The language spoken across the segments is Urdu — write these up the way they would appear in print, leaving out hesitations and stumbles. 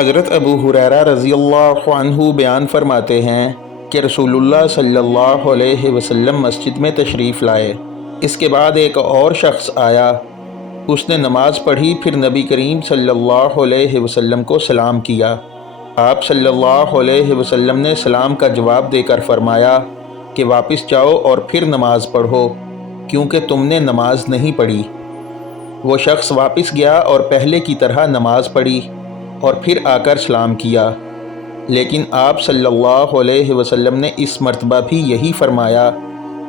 حضرت ابو ہریرہ رضی اللہ عنہ بیان فرماتے ہیں کہ رسول اللہ صلی اللہ علیہ وسلم مسجد میں تشریف لائے۔ اس کے بعد ایک اور شخص آیا، اس نے نماز پڑھی، پھر نبی کریم صلی اللہ علیہ وسلم کو سلام کیا۔ آپ صلی اللہ علیہ وسلم نے سلام کا جواب دے کر فرمایا کہ واپس جاؤ اور پھر نماز پڑھو، کیونکہ تم نے نماز نہیں پڑھی۔ وہ شخص واپس گیا اور پہلے کی طرح نماز پڑھی اور پھر آ کر سلام کیا، لیکن آپ صلی اللہ علیہ وسلم نے اس مرتبہ بھی یہی فرمایا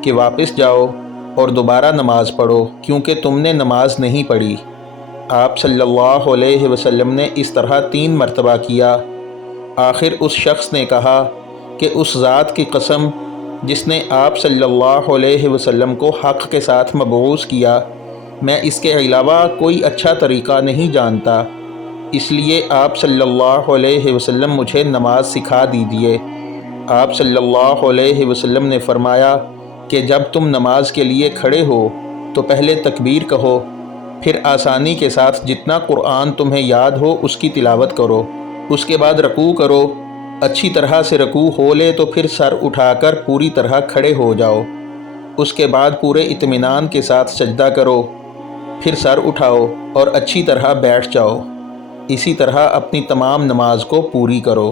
کہ واپس جاؤ اور دوبارہ نماز پڑھو، کیونکہ تم نے نماز نہیں پڑھی۔ آپ صلی اللہ علیہ وسلم نے اس طرح 3 مرتبہ کیا۔ آخر اس شخص نے کہا کہ اس ذات کی قسم جس نے آپ صلی اللہ علیہ وسلم کو حق کے ساتھ مبعوث کیا، میں اس کے علاوہ کوئی اچھا طریقہ نہیں جانتا، اس لیے آپ صلی اللہ علیہ وسلم مجھے نماز سکھا دیجیے۔ آپ صلی اللہ علیہ وسلم نے فرمایا کہ جب تم نماز کے لیے کھڑے ہو تو پہلے تکبیر کہو، پھر آسانی کے ساتھ جتنا قرآن تمہیں یاد ہو اس کی تلاوت کرو، اس کے بعد رکوع کرو۔ اچھی طرح سے رکوع ہو لے تو پھر سر اٹھا کر پوری طرح کھڑے ہو جاؤ، اس کے بعد پورے اطمینان کے ساتھ سجدہ کرو، پھر سر اٹھاؤ اور اچھی طرح بیٹھ جاؤ۔ اسی طرح اپنی تمام نماز کو پوری کرو۔